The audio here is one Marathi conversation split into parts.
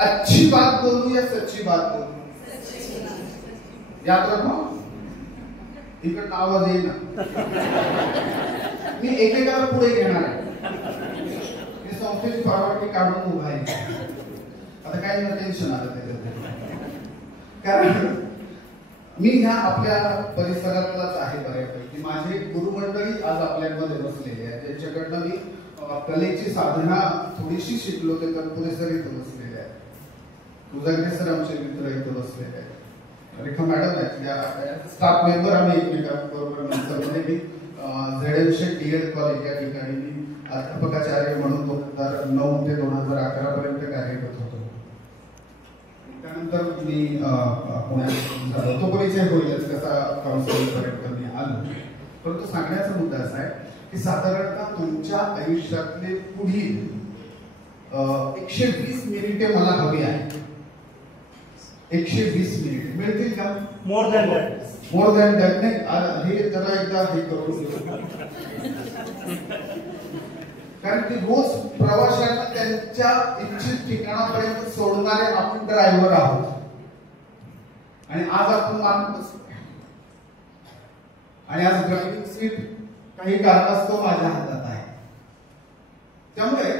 अच्छी बात बोलूं या सच्ची बात बोलूं? याद रखो, इकडं आवाज येईल ना. मी एकेकाला पुढे घेणार आहे. मी संस्थेची फॉर्मॅलिटी काढून उभा आहे. आता काही ना टेन्शन आलं त्याच्यात, कारण मी ह्या आपल्या परिसरातलाच आहे बऱ्यापैकी. माझे गुरुमंडळी आज आपल्यामध्ये बसलेले आहेत, ज्यांच्याकडनं मी कलेची साधना थोडीशी शिकलो, ते पुरेसर इथं बसलेले आहेत. तुझा सर आमचे मित्र इथं बसलेले आहेत. रेखा मॅडम आहेत, स्टाफ मेंबर आम्ही एकमेकांबरोबर. नंतर मी ZM शेठ DED कॉलेज या ठिकाणी मी अध्यापकाचार्य म्हणून 2009 ते 2011 पर्यंत कार्यरत होतो. त्यानंतर मी पुण्यात झालो. तो परिचय होईलच कसा काउन्सिलिंग पर्यंत मी आलो. परंतु सांगण्याचा मुद्दा असा आहे की साधारणतः तुमच्या आयुष्यातले पुढील 120 मिनिटे मला हवी आहे. 120 मिनिट मिळतील का? More than that. More than that नाही, हे जरा एकदा हे करून कारण की रोज प्रवाशांना त्यांच्या इच्छित ठिकाणापर्यंत सोडणारे आपण ड्रायव्हर आहोत. आणि आज आपण मानत असतो. आणि आज ड्रायव्हिंग सीट काही कारणास्तव माझ्या हातात आहे. त्यामुळे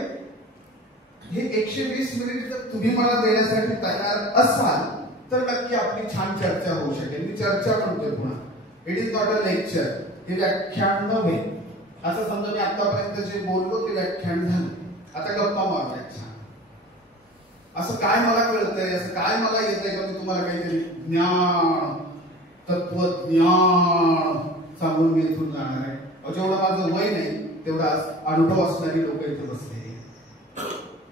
हे 120 मिनिट जर तुम्ही मला देण्यासाठी तयार असाल तर नक्की आपली छान चर्चा होऊ शकेल. मी चर्चा म्हणतोय पुन्हा, it is not a lecture. हे व्याख्यान नव्हे. असं समजा मी आतापर्यंत जे बोललो ते व्याख्यान झालं. आता गप्पा मारूया छान. असं काय मला कळतंय, असं काय मला येतंय का मी तुम्हाला काहीतरी ज्ञान, तत्वज्ञान सांगून मी इथून जाणार आहे? जेवढं माझं वय नाही तेवढा अनुभव असणारी लोक इथे बसलेली.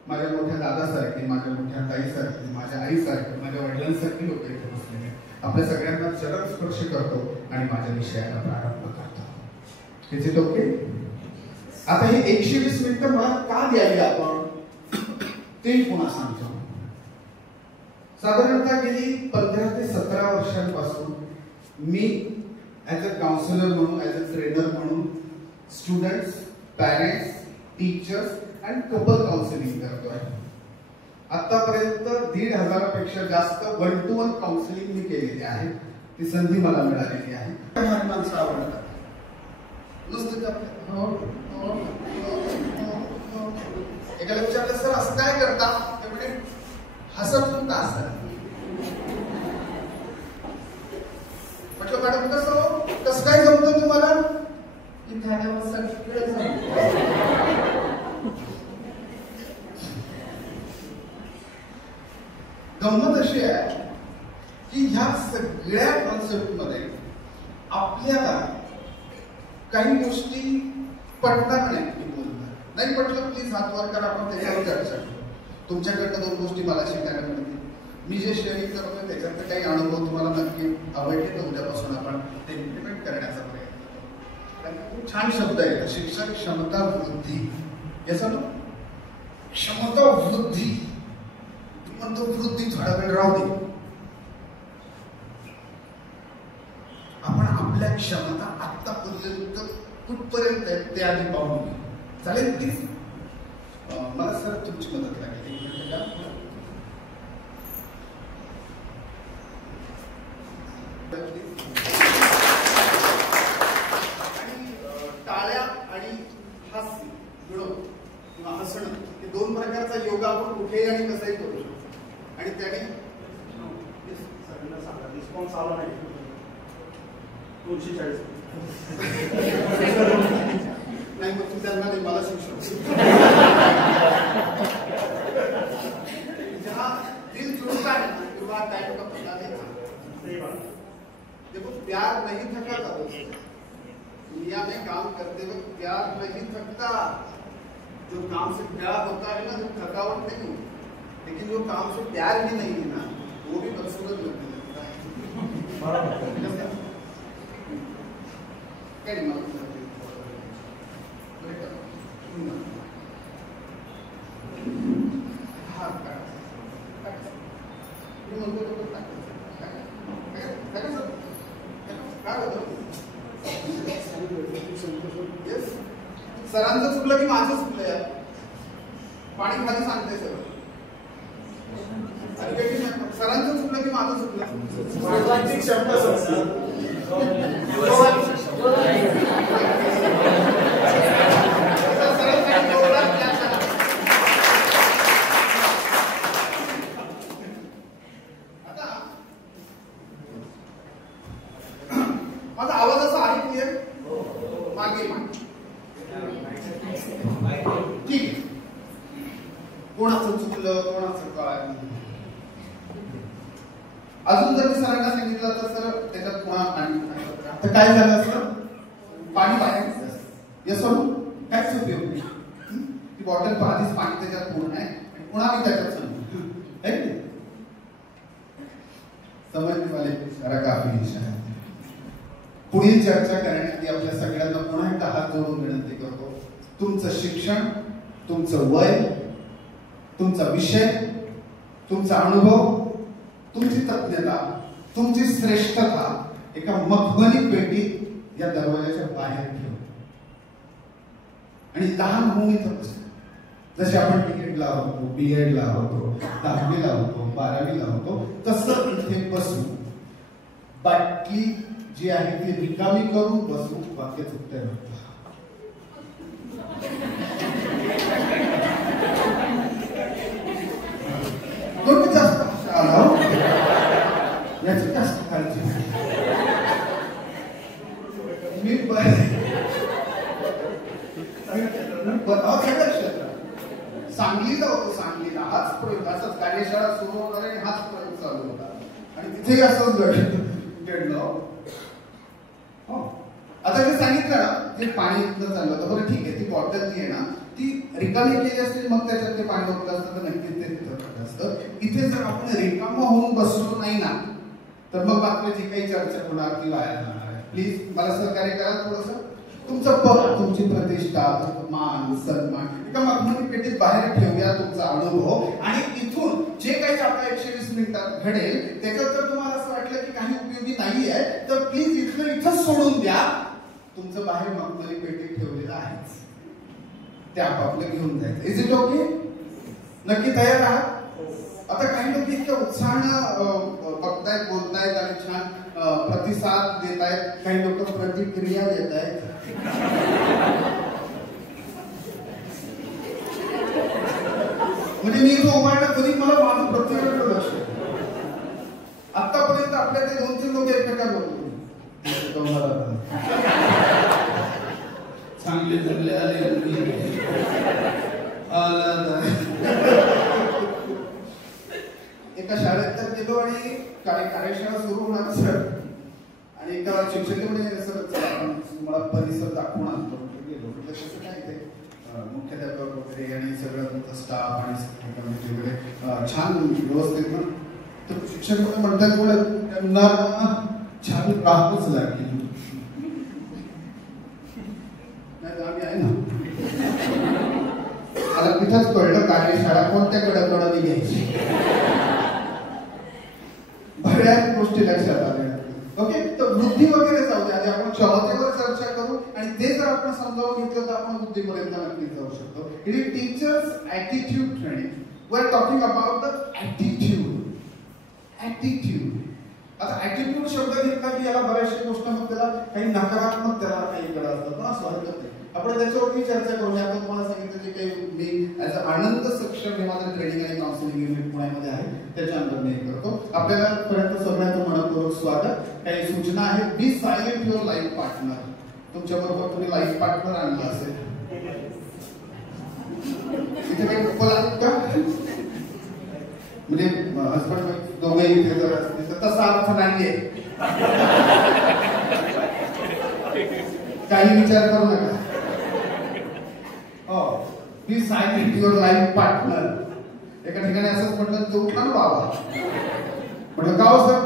माझ्या मोठ्या दादासारखे, माझ्या मोठ्या ताईसारखे, माझ्या आईसारखे, माझ्या वडिलांसारखी लोक इथे बसलेले. आपल्या सगळ्यांना चरण स्पर्श करतो आणि माझ्या विषयाला प्रारंभ करतो. त्याचे ओके. आता ही 120 मिनिटं मला का द्यावी आपण ते पुन्हा सांगतो. साधारणतः गेली 15 ते 17 वर्षांपासून मी ऍज अ काउन्सिलर म्हणून, ऍज अ ट्रेनर म्हणून students, parents, teachers and couple counselling करतोय. आतापर्यंत 1,500 पेक्षा जास्त 1-to-1 काउन्सिलिंग मी केलेली आहे. ती संधी मला मिळालेली आहे. माणसं आवडतात नुसतं एकाला विचारलं सर असं काय करता, ते म्हणजे हसत तुमचं असं. म्हटलं मॅडम कसं काय जमतं तुम्हाला? गंमत अशी आहे की ह्या सगळ्या कॉन्सेप्ट मध्ये आपल्याला काही गोष्टी पटणार नाही. नाही पटलं प्लीज हात वर करा, आपण त्याच्यावर चर्चा करू. तुमच्याकडनं 2 गोष्टी मला शिकायला मिळतील. मी जे शेअरिंग करतोय त्याच्यात काही अनुभव तुम्हाला नक्की आवडले तर उद्यापासून आपण ते इम्प्लिमेंट करण्याचा प्रयत्न करू. खूप छान शब्द आहे शिक्षण क्षमता वृद्धी. याचा ना क्षमता वृद्धी म्हणतो, वृद्धी थोडा वेळ राहू दे. आपण आपल्या क्षमता आतापर्यंत कुठपर्यंत आहेत ते आधी पाहून घेऊ. चालेल प्लीज? मला सर तुमची मदत लागेल. 1 मिनिट का? आणि टाळ्या आणि हास्य, विनोद किंवा हसणं हे 2 प्रकारचा योगा आपण कुठेही आणि कसंही करू शकतो. आणि त्याने सांगा रिस्पॉन्स आला नाही. 240 नाही मग तू त्यांना नाही मला शिक्षण. जहाँ दिल जुड़ता है ना फिर वहाँ टाइम का पता नहीं था. देखो प्यार नहीं थका था दोस्तों. दुनिया में काम करते वक्त प्यार नहीं थकता. जो काम से प्यार होता है ना, जो थकावट नहीं होती. लेकिन जो काम से प्यार ही नहीं है ना, वो भी बदसूरत लगने लगता है. क्या सरांचं चुकलं की माझं चुकलं यार. पाणी खाली सांगते सर. सरांचं चुकलं की माझं चुकलं? सर्वांची क्षमता संपली. माझा आवाज असा आहे क्लिअर? मागे ठीक आहे. कोणाचं चुकलं कोणाचं काय अजून जर मी सरांना सांगितलं तर सर त्याच्यात पुन्हा पाणी तर काय झालं असतं? पाणी बाहेर येस काहीच उपयोग नाही. ती बॉटल आधीच पाणी त्याच्यात पूर्ण आहे आणि पुन्हा मी त्याच्यात सांगतो समजली मला जरा काफी इच्छा आहे. पुढील चर्चा करण्याआधी आपल्या सगळ्यांना पुन्हा एकदा हात जोडून विनंती करतो. तुमचं शिक्षण, तुमचं वय, तुमचा विषय, तुमचा अनुभव, तुमची तज्ञता, तुमची श्रेष्ठता एका मखमली पेटीत या दरवाजाच्या बाहेर ठेव आणि लहान होऊन इथं बस. जसे आपण तिकीटला होतो, बीएडला होतो, 10वीला होतो, 12वीला होतो, तसं इथे बसू. बाटली जी आहे ती रिकामी करून बसू. वाक्य चुकतंय दोन जास्त आला याची जास्त काळजी मी सांगलीला होतो. सांगलीला हाच प्रयोग असाच कार्यशाळा सुरू होणार आणि हाच प्रयोग चालू होता आणि तिथेही असंच घडलं. आता मी सांगितलं ना जे पाणी चाललं होतं बरं ठीक आहे. ती बॉटल जी आहे ना ती रिकामी केली असते मग त्याच्यात ते पाणी होतं असतं तर नक्कीच ते तिथं असतं. इथे जर आपण रिकाम होऊन बसलो नाही ना तर मग आपली जी काही चर्चा होणार ती वाया जाणार आहे. प्लीज मला सहकार्य करा थोडंसं. तुमचं पद, तुमची प्रतिष्ठा, मान सन्मान एका मखमली पेटीत बाहेर ठेवूया. तुमचा अनुभव आणि इथून जे काही आपल्या 120 मिनिटात घडेल त्याच्यात जर तुम्हाला असं वाटलं की काही उपयोगी नाही आहे तर प्लीज इथंच सोडून द्या. तुमचं बाहेर मखमली पेटीत ठेवलेलं आहेच ते आपापलं घेऊन जायचं. Is it okay? नक्की तयार आहात? आता काही लोक इतक्या उत्साहानं बघतायत, बोलतायत आणि छान प्रतिसाद देत आहेत. काही लोक प्रतिक्रिया देत आहेत. म्हणजे मी इथं उभारण्यात कधी मला माझं प्रतिक्रिया लक्ष आतापर्यंत आपल्या ते 2-3 लोक एकमेकांना चांगले जगले आले एका शाळेत तर गेलो आणि कार्यशाळा सुरू होणार सर आणि एका शिक्षक म्हणजे सर मला परिसर दाखवून आणतो गेलो. म्हटलं कसं काय ते मुख्याध्यापक वगैरे आणि सगळं तुमचा स्टाफ आणि वगैरे छान व्यवस्थित ना. तर शिक्षक म्हणतात त्यांना छान राहतच लागली आम्ही आहे ना. मला तिथंच कळलं कार्यशाळा कोणत्या कडकडनी घ्यायची. बऱ्याच गोष्टी लक्षात आल्या. ओके तर बुद्धी वगैरे जाऊ द्या. आधी आपण क्षमतेवर चर्चा करू आणि ते जर आपण समजावून घेतलं तर आपण बुद्धीपर्यंत नक्कीच जाऊ शकतो. It is teachers attitude training. We are talking about the attitude. आता ऍटिट्यूड शब्द घेतला की याला बऱ्याचशा गोष्टी मग त्याला काही नकारात्मक त्याला काही कडा असतात पण असं हरकत नाही. आपण त्याच्यावरती चर्चा करूया. आपण तुम्हाला सांगितलं जे काही मी ऍज अ आनंद सक्षम हे माझं ट्रेनिंग आणि काउन्सिलिंग युनिट पुण्यामध्ये आहे त्याच्या अंतर मी करतो. आपल्याला पर्यंत सगळ्यांचं मनपूर्वक स्वागत. काही सूचना आहेत. बी सायलेंट युअर लाईफ पार्टनर. तुमच्या बरोबर तुम्ही लाईफ पार्टनर आणला असेल इथे काही बोला का म्हणजे हसबंड वाईफ दोघेही इथे जर असतील तर तसा अर्थ नाहीये. काही विचार करू नका. हो बी सायलेंट युअर लाईफ पार्टनर. एका ठिकाणी असंच म्हटलं तर उठला ना बाबा. म्हटलं का हो सर?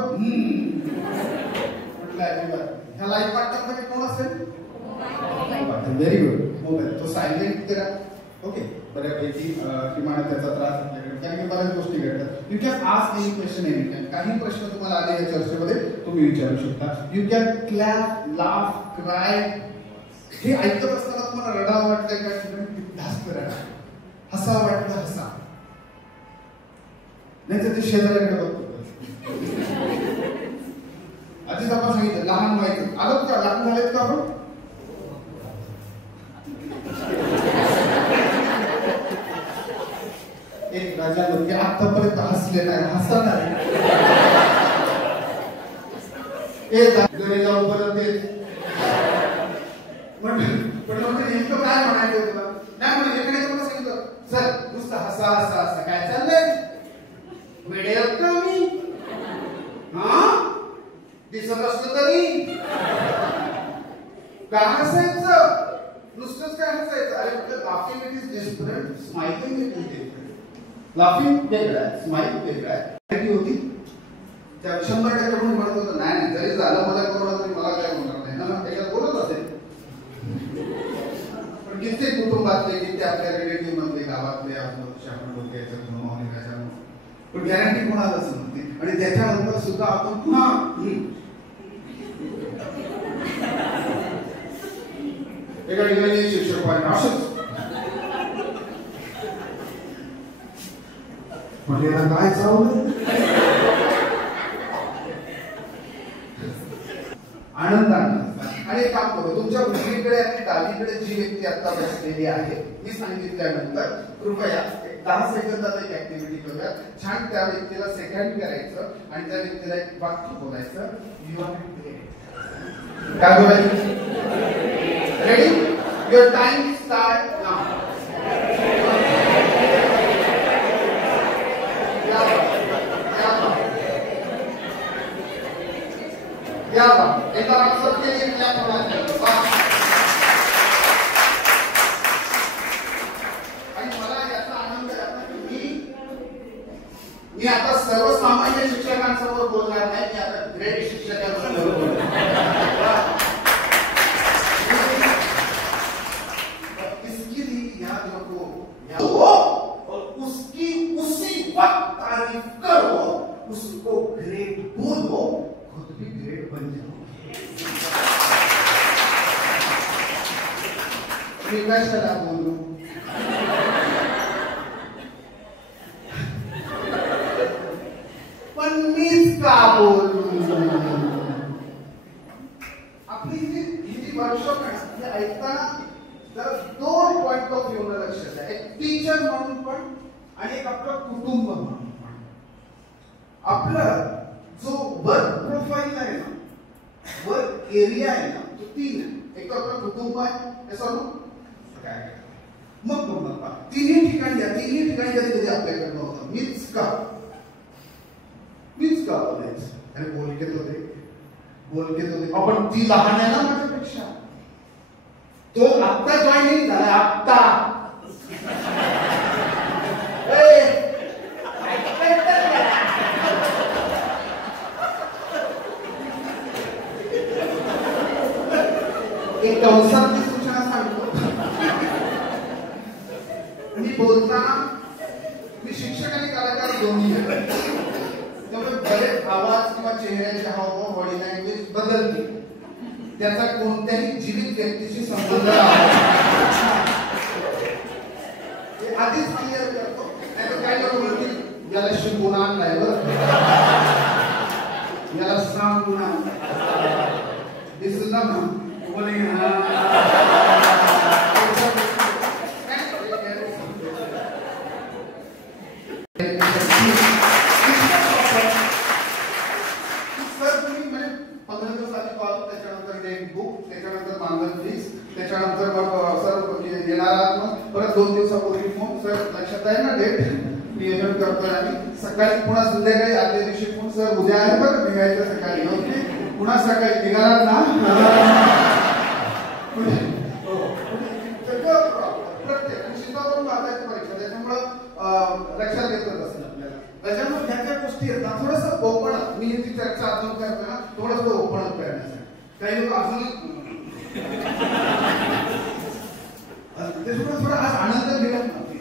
म्हटलं ह्या लाईफ पार्टनर मध्ये कोण असेल? Very good. मोबाईल तो सायलेंट करा. ओके बऱ्यापैकी किमान त्याचा त्रास आपल्याकडे कारण की बऱ्याच गोष्टी घडतात. You can ask any question any time. काही प्रश्न तुम्हाला आले या चर्चेमध्ये तुम्ही विचारू शकता. You can clap, laugh, cry. हे ऐकत असताना तुम्हाला रडावं वाटतंय का? जास्त रडा. हसा वाटतं हसा. नाही तर ते शेजाऱ्याकडे बघतो. आधीच आपण सांगितलं लहान व्हायचं. आलं का? लहान झालेत का आपण? एक राजा लोक आतापर्यंत हसले नाही, हसणार घरी जाऊन परत पण नेमकं काय म्हणायचं तुला? नाही म्हणून एकडे तुला सांगितलं सर नुसतं हसा हसा हसा काय चाललंय? वेडे का मी? हा दिसत असलं तरी काय हसायचं? नुसतंच काय हसायचं? अरे म्हटलं laughing it is different, smiling it is different. Laughing वेगळं आहे, स्माइल वेगळं आहे. होती त्या 100% म्हणून म्हणत होतं नाही जरी झालं मला कोरोना तरी मला काय होणार नाही ना, त्याच्यात बोलत असेल. पण किती कुटुंबातले किती आपल्या रिलेटिव्ह मधले गावातले आपण डोक्याचं पण गॅरंटी कोणालाच नव्हती. आणि त्याच्यानंतर सुद्धा आपण पुन्हा एका ठिकाणी शिक्षक असंच म्हणजे काय चावलं आनंदाने. आणि एक काम करू, तुमच्या उजवीकडे आणि डावीकडे जी व्यक्ती आता बसलेली आहे मी सांगितल्यानंतर कृपया 10 सेकंदात एक ऍक्टिव्हिटी करूया. छान त्या व्यक्तीला सेकंड करायचं आणि त्या व्यक्तीला एक वाक्य बोलायचं. You are great. काय बोलायचं? Ready? Your time start now. या एकदा आवाज केली या प्रमाणे. आणि मला याचा आनंद आहे मी आता सर्वसामान्य शिक्षकांसमोर बोलणार नाही, मी आता ग्रेट शिक्षकांसमोर बोलणार. इसके लिए याद रखो और उसकी उसी वक्त तारीफ करो, उसको ग्रेट बोलो, खुद भी ग्रेट बन जाओ. मी कशाला बोलू? पण मीच का बोलू? आपली ही वर्कशॉप आहे ऐकताना जरा 2 पॉइंट ऑफ व्ह्यू लक्ष द्या. एक टीचर म्हणून पण आणि एक आपलं कुटुंब म्हणून पण. आपलं जो वर्क प्रोफाईल आहे ना, वर्क एरिया आहे ना, तो 3 आहे. एक तर आपलं कुटुंब आहे, हे सर्व काय मग बघा तिन्ही ठिकाणी कधी कधी आपल्याकडे होतं मीच का बोलायचं. अरे बोलकेत होते आपण ती लहान आहे ना माझ्यापेक्षा. तो आत्ता जॉईनिंग झाला आत्ता. एक कंसातली सूचना सांगतो. मी बोलताना मी शिक्षक आणि कलाकार दोन्ही आहे. त्यामुळे बरेच आवाज किंवा चेहऱ्याचे हावभाव बॉडी लँग्वेज बदलते. त्याचा कोणत्याही जीवित व्यक्तीशी संबंध आधीच क्लिअर करतो. नाही काय लोक म्हणतील याला शिकवून आणलाय बरं, याला सांगून दिसला ना त्याच्यानंतर मग सर येणार परत 2 दिवसापूर्वी फोन सर लक्षात आहे ना डेट नियोजन करतोय आणि सकाळी पुन्हा संध्याकाळी आदल्या दिवशी फोन सर उद्या आहे बरं निघायचं सकाळी. ओके पुन्हा सकाळी निघाला ना प्रत्येक शिकवून वाचायची परीक्षा त्याच्यामुळं लक्षात घेतच असेल आपल्याला. त्याच्यामुळे ह्या ज्या गोष्टी आहेत ना थोडंसं ओपन अप मी ती चर्चा अजून करतो ना थोडंसं ओपन अप करण्यासाठी. काही लोक अजून त्याच्यामुळे थोडा आज आनंद मिळत नव्हती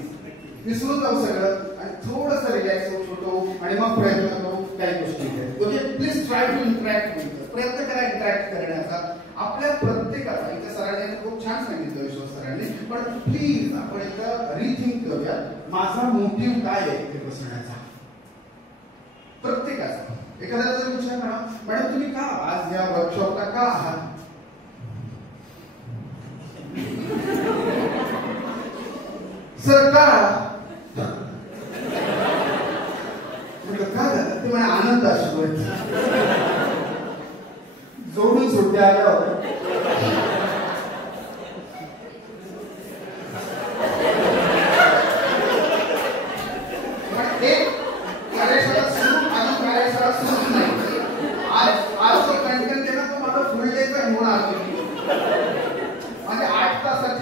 विसरून जाऊ सगळं आणि थोडंसं रिलॅक्स होऊ शकतो आणि मग प्रयत्न करू काही गोष्टी. Okay please try to interact with प्रयत्न करा इंटरॅक्ट करण्याचा. आपल्या प्रत्येकाचा इथे सरांनी खूप छान सांगितलं विश्वास सरांनी. पण प्लीज आपण एकदा रिथिंक करूया माझा मोटिव्ह काय आहे इथे बसण्याचा. एखाद्याला जर विचारलं मॅडम तुम्ही का आज या वर्कशॉपला का आहात, सर का म्हटलं का झालं ते मला आनंद असतो जोडून सुट्ट्या आल्या होत्या.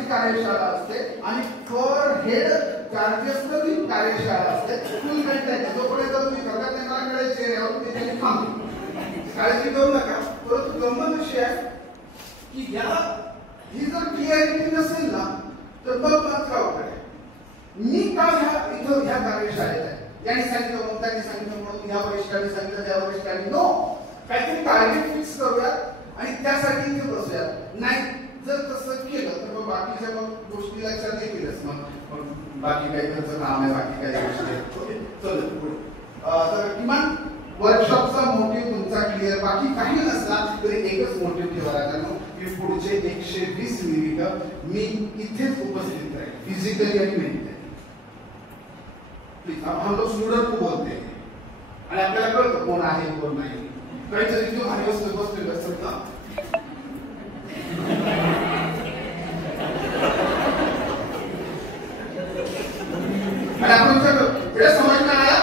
कार्यशाळा असते आणि पर हेड चार्जेसची कार्यशाळा असते. फुल मेंटेन जोपर्यंत तुम्ही घरात येणाऱ्याकडे चेहऱ्यावर ते त्यांनी थांबते. काळजी करू नका. परंतु गंमत अशी आहे की याला ही जर क्लिअरिटी नसेल ना तर मग मात्र अवघड आहे. मी का ह्या कार्यशाळेत आहे, यांनी सांगितलं म्हणून त्यांनी सांगितलं म्हणून ह्या वरिष्ठांनी सांगितलं त्या वरिष्ठांनी नो काहीतरी टार्गेट फिक्स करूयात आणि त्यासाठी इथे बसूयात. नाही जर तसं केलं तर मग बाकीच्या मग गोष्टी लक्षात येतीलच. मग बाकी काही खर्च काम आहे, बाकी काही गोष्टी आहेत. तर किमान वर्कशॉपचा मोटिव्ह तुमचा क्लिअर, बाकी काही नसला तरी एकच मोटिव्ह ठेवा लागणार की पुढचे 120 मिनिट मी इथेच उपस्थित राहील फिजिकली आणि मेंटली. हम लोग स्टुडंट को बोलते हैं आणि आपल्याला कळतं कोण आहे कोण नाही. काहीतरी जो भारी बसतोय असत ना आणि आपण वेळ समज में आया.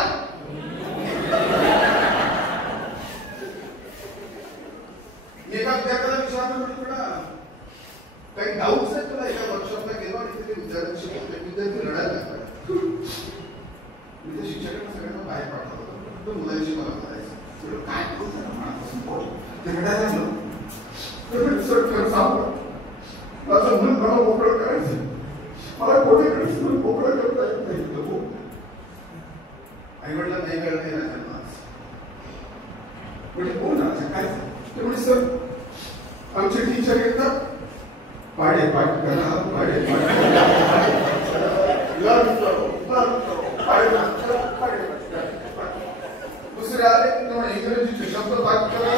एका विद्यार्थ्याला विचारलं म्हटलं काही डाऊट्स आहेत तुला. एका वर्कशॉपला गेलो आणि तिथे विद्यार्थी शिकवतो, विद्यार्थी रडायला लागला. मी त्या शिक्षकांना सगळ्यांना बाहेर पाठवलं. तो मुलांशी मला बोलायचं काय ते रडायला लागलं. माझं मन मला मोकळं करायचं, मला कोणी करायचं मोकळं करता येत नाही. आई वडिला नाही कळत नाही म्हणजे कोण काय ते म्हणजे सर आमचे टीचर येतात पाडे पाठ करा पाडे दुसरे आले इंग्रजीचे शब्द पाठ करा,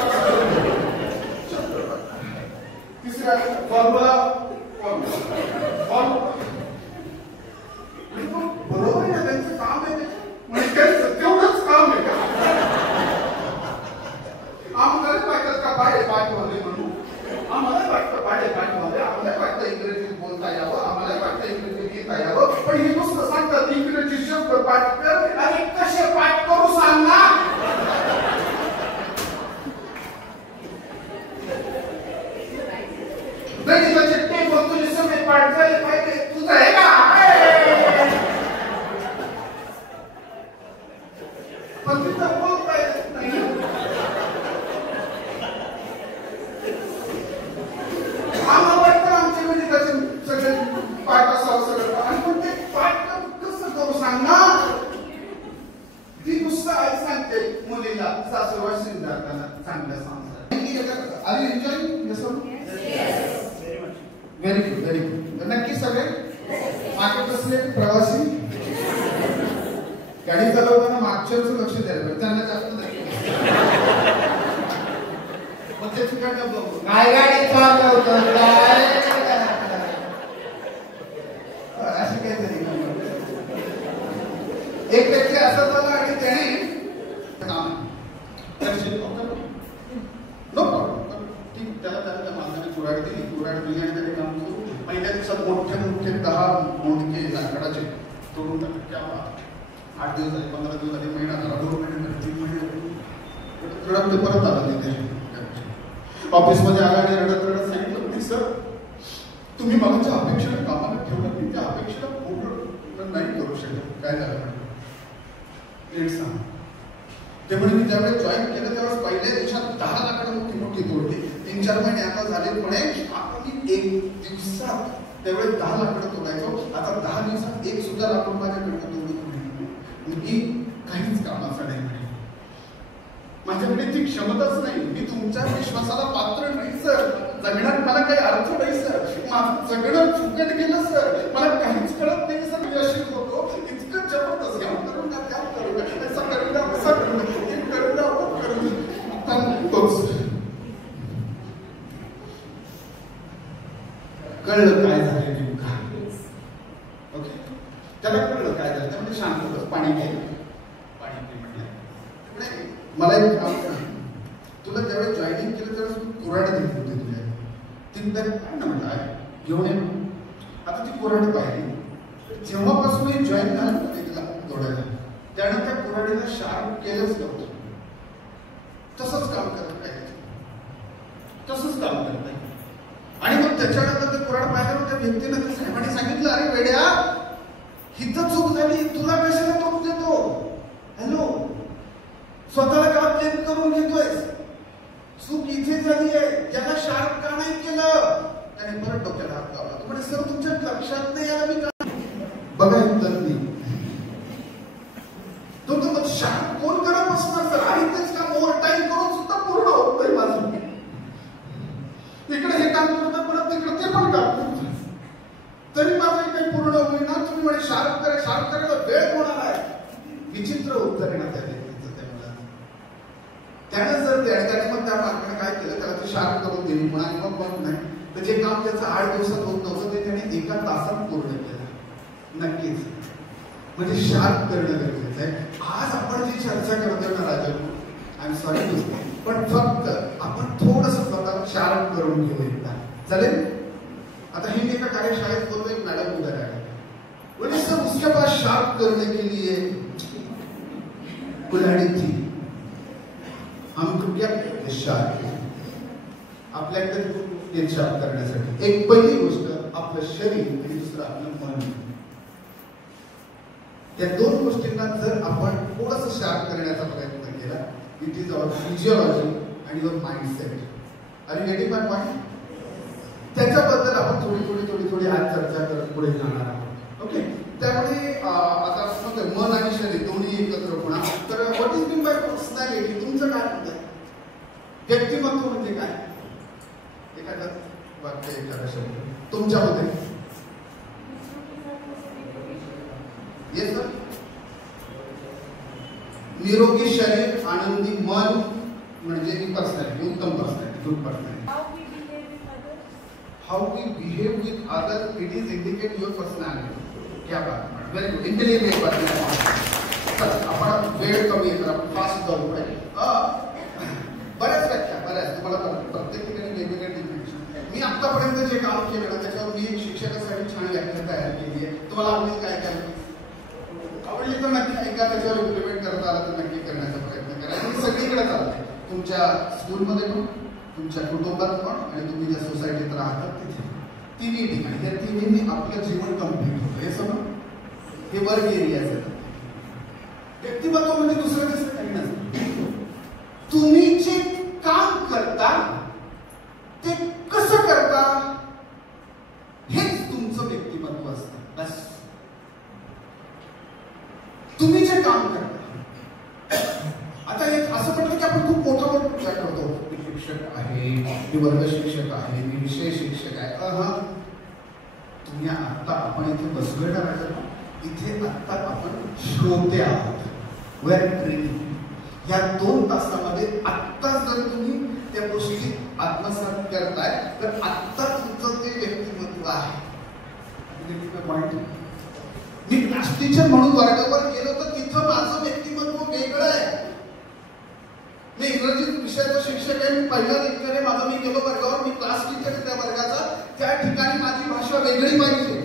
तिसरे आले फॉर्म्युला बरोबर आहे ना, त्यांचं काम आहे म्हणजे त्यांचं तेवढंच काम आहे का. आम्हाला वाटतं का पाडे पाठ व्हावे म्हणून, आम्हाला वाटतं पाडे पाठ व्हावे, आम्हाला वाटतं इंग्रजीत बोलता यावं, आम्हाला वाटतं इंग्रजी लिहिता यावं. पण ही नुसतं सांगतात इंग्रजी शब्द पाठ कर आणि कसे पाठ करू सांग ना. गणिताचे टेबल तुझे सगळे पाठ झाले पाहिजे, तुझं आहे का. पण तिथं बोलता येत नाही. आम्हाला वाटतं आमचे गणिताचे सगळे पाठ असावं सगळं, आणि पण ते पाठ कसं करू सांग ना. ती नुसतं आई सांगते मुलीला, सासूरवास सिद्धार्थाला चांगलं सांगतात. Are you enjoying your song? Very good very good. नक्की सगळे मागे बसले प्रवासी गाडी चालवताना मागच्याच लक्ष द्यायला, त्यांना जास्त मग ते ठिकाणी बघू काय गाडी चालवतं काय अशी काहीतरी. एक व्यक्ती असा झाला आणि त्याने नो प्रॉब्लेम ठीक त्याला त्या माणसाने कुऱ्हाड दिली आणि त्याने काम करू. पहिल्या दिवसात मोठे मोठे 10 मोडके लाकडाचे तोडून टाकले. 8 दिवस झाले, 15 दिवस झाले, महिना झाला, 2 महिने झाले, 3 महिने रडत ते परत आला तिथे ऑफिसमध्ये आला आणि रडत सांगितलं की सर तुम्ही मला ज्या अपेक्षेला कामाला ठेवलं मी त्या अपेक्षेला पूर्ण नाही करू शकत. काय झालं नीट सांग. ते म्हणजे मी ज्यावेळेस जॉईन केलं त्यावेळेस पहिल्या दिवसात 10 लाकडं मोठी तोडली. 3-4 महिने आता झाले पण आपण 1 दिवसात त्यावेळेस 10 लाकडं तोडायचो. आता 10 दिवसात 1 सुद्धा लाकूड माझ्याकडे तोडून मी काहीच कामाचं नाही. माझ्याकडे ती क्षमताच नाही. मी तुमच्या विश्वासाला पात्र नाही सर. जगण्यात मला काही अर्थ नाही सर. माझं सगळं चुकत गेलं सर. मला काहीच कळत नाही सर. मी अशी होतो इतकं जबरदस्त करून असं करून कळलं काय झालं नेमका. ओके, त्याला कळलं काय झालं. त्यामध्ये शांत बस, पाणी घे, पाणी घे म्हटलं. मला एक काम कर, तुला ज्यावेळेस जॉईनिंग केलं त्यावेळेस कुऱ्हाड दिली होती तुझ्या तीन काय ना म्हटलं घेऊन ये. आता ती कुऱ्हाड पाहिली. जेव्हापासून मी जॉईन झालं तिला जोडायला, त्यानं त्या कुऱ्हाडीला शार्प केलंच नव्हतं. तसंच काम करत आहे, तसंच काम करत आहे. आणि मग त्याच्यानंतर ते कुऱ्हाड पाहिलं त्या व्यक्तीनं त्या साहेबांनी सांगितलं, अरे वेड्या, हिथं चूक झाली, तुला कशाला तोच देतो. हॅलो, स्वतःला का ब्लेम करून घेतोय. चूक इथे झाली आहे, याला शार्प का नाही केलं. त्याने परत डोक्याला हात लावला. म्हणजे सर तुमच्या लक्षात नाही आलं मी का. बघा तज्ञ तुमचं शार्प कोण करत बसणार सर. आणि तेच काम ओव्हर टाईम करून सुद्धा पूर्ण होत नाही माझं. इकडे हे काम करतो परत तिकडे ते पण काम करतो, तरी माझं काही पूर्ण होईना. तुम्ही म्हणे शार्प करायला वेळ होणार आहे. विचित्र उत्तर येणार त्या व्यक्तीचं त्या मुलाचं. त्याने जर त्याने मग त्या मार्गाने काय केलं, त्याला ते शार्प करून दिली म्हणा. आणि मग नाही तर जे काम त्याचं 8 दिवसात होत नव्हतं ते त्याने 1 तासात पूर्ण केलं. नक्कीच म्हणजे शार्प करणं गरजेचं आहे. आज आपण जी चर्चा करतोय ना राजा, आय एम सॉरी पण फक्त आपण थोडंसं स्वतःला शार्प करून घेऊ एकदा, चालेल. आता ही एका कार्यशाळेत बोलतो, एक मॅडम उधर आहे, बोले सर उसके पास शार्प करने के लिए कुल्हाड़ी थी, हमको क्या शार्प आपल्याकडे शार्प करण्यासाठी एक पहिली गोष्ट आपलं शरीर आणि दुसरं आपलं मन. या दोन गोष्टींना जर आपण थोडंसं शार्प करण्याचा प्रयत्न केला, इट इज अवर फिजिओलॉजी आणि your mindset. Are you getting my point. त्याच्याबद्दल आपण थोडी आज चर्चा करत पुढे जाणार आहोत. ओके, त्यामुळे आता मन आणि शरीर दोन्ही एकत्र होणार. तर what is mean by personality, तुमचं काय म्हणत आहे. व्यक्तिमत्व म्हणजे काय, एखादं वाक्य, एखादा शब्द तुमच्यामध्ये. Yes sir. निरोगी शरीर, आनंदी मन म्हणजे पर्सनॅलिटी, उत्तम personality, good personality. How we behave with others, it is indicate your personality. क्या बात, व्हेरी गुड. इंटेलिजंट एक बात. आपण वेळ कमी आहे तर आपण फास्ट जाऊ पुढे. बऱ्याच व्याख्या, बऱ्याच तुम्हाला प्रत्येक ठिकाणी वेगवेगळ्या डिफिनेशन. मी आतापर्यंत जे काम केलं ना त्याच्यावर मी एक शिक्षकासाठी छान व्याख्या तयार केली आहे. तुम्हाला आवडेल काय काय आवडली तर नक्की ऐका, त्याच्यावर इम्प्लिमेंट करता आला तर नक्की करण्याचा प्रयत्न करा. हे सगळीकडे चालते, तुमच्या स्कूलमध्ये पण, तुमच्या कुटुंबात पण, आणि तुम्ही ज्या सोसायटीत राहतात तिथे, तिन्ही ठिकाणी. या तिन्ही आपलं जीवन कम्प्लीट होतं. हे समज हे वर्क एरिया आहेत. व्यक्तिमत्व म्हणजे दुसरं कसं काही नसतं. तुम्ही जे काम करता ते कसं करता हेच तुमचं व्यक्तिमत्व असतं. बस तुम्ही जे काम करता. आता एक असं म्हटलं की आपण खूप मोठा विचार करतो, मी शिक्षक आहे, मी वर्ग शिक्षक आहे, मी विषय शिक्षक आहे. तुम्ही आता आपण इथे बसलोय ना राजा, इथे आता आपण श्रोते आहोत. We are training. या 2 तासामध्ये आत्ता जर तुम्ही त्या गोष्टी आत्मसात करताय तर आत्ता तुमचं ते व्यक्तिमत्व आहे. मी क्लास टीचर म्हणून वर्गावर गेलो तर तिथं माझं व्यक्तिमत्व वेगळं आहे. मी इंग्रजी विषयाचा शिक्षक आहे, मी पहिला लेक्चर आहे माझं, मी गेलो वर्गावर, मी क्लास टीचर आहे त्या वर्गाचा. त्या ठिकाणी माझी भाषा वेगळी पाहिजे,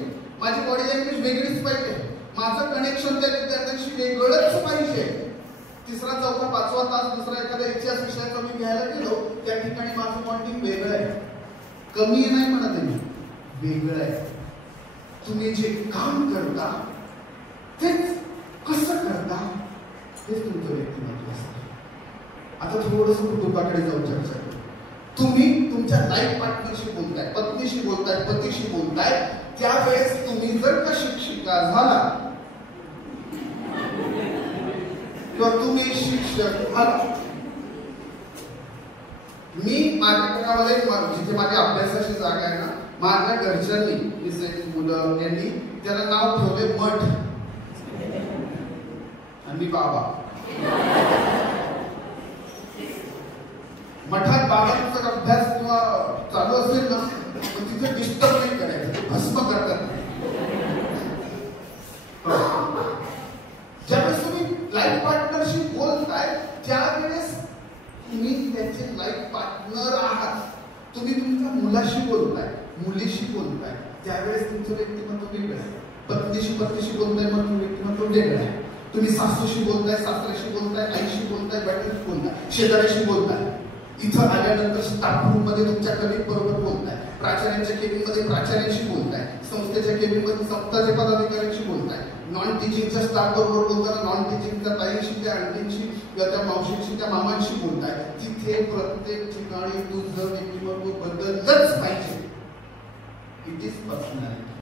माझी बॉडी लँग्वेज वेगळीच पाहिजे, माझं कनेक्शन त्या विद्यार्थ्यांशी वेगळंच पाहिजे. 3रा 4था 5वा तास दुसरा एखाद्या इतिहास विषयाचा मी घ्यायला गेलो, त्या ठिकाणी माझं पॉइंटिंग वेगळं आहे. कमी नाही म्हणत आहे मी, वेगळं आहे. तुम्ही जे काम करता तेच कसं करता हेच तुमचं व्यक्तिमत्व असतं. आता थोडंसं कुटुंबाकडे जाऊन चर्चा करू. तुम्ही तुमच्या लाईफ पार्टनरशी बोलताय, पत्नीशी बोलताय, पतीशी बोलताय, त्यावेळेस तुम्ही जर का शिक्षिका झाला किंवा तुम्ही शिक्षक झाला, मी माझ्या घरामध्ये जिथे माझ्या अभ्यासाची जागा आहे ना, माझ्या घरच्यांनी मुलं यांनी त्याला नाव ठेवले मठ, आणि बाबा. मठात बाबांचा अभ्यास किंवा चालू असेल ना, तिथे डिस्टर्ब नाही करायचं. लाईफ पार्टनरशी बोलताय त्यावेळेस तुम्ही त्याचे लाईफ पार्टनर आहात. तुम्ही तुमच्या मुलाशी बोलताय, मुलीशी बोलताय, त्यावेळेस तुमचं व्यक्तिमत्व वेगळं आहे. पत्नीशी बोलताय, मग व्यक्तिमत्व वेगळं आहे. तुम्ही सासूशी बोलताय, सासऱ्याशी बोलताय, आईशी बोलताय, बायकोशी बोलताय, शेजाऱ्याशी बोलताय. इथं आल्यानंतर स्टाफ रूम मध्ये तुमच्या कलिग बरोबर बोलताय, प्राचार्यांच्या केबिन मध्ये प्राचार्यांशी बोलताय, संस्थेच्या केबिन मध्ये संस्थाच्या पदाधिकाऱ्यांशी बोलताय, नॉन टीचिंगच्या स्टाफ बरोबर बोलताना नॉन टीचिंगच्या ताईशी, त्या आंटींशी किंवा त्या मावशींशी, त्या मामांशी बोलताय. तिथे प्रत्येक ठिकाणी तुझं व्यक्तिमत्व बदललंच पाहिजे. It is personality.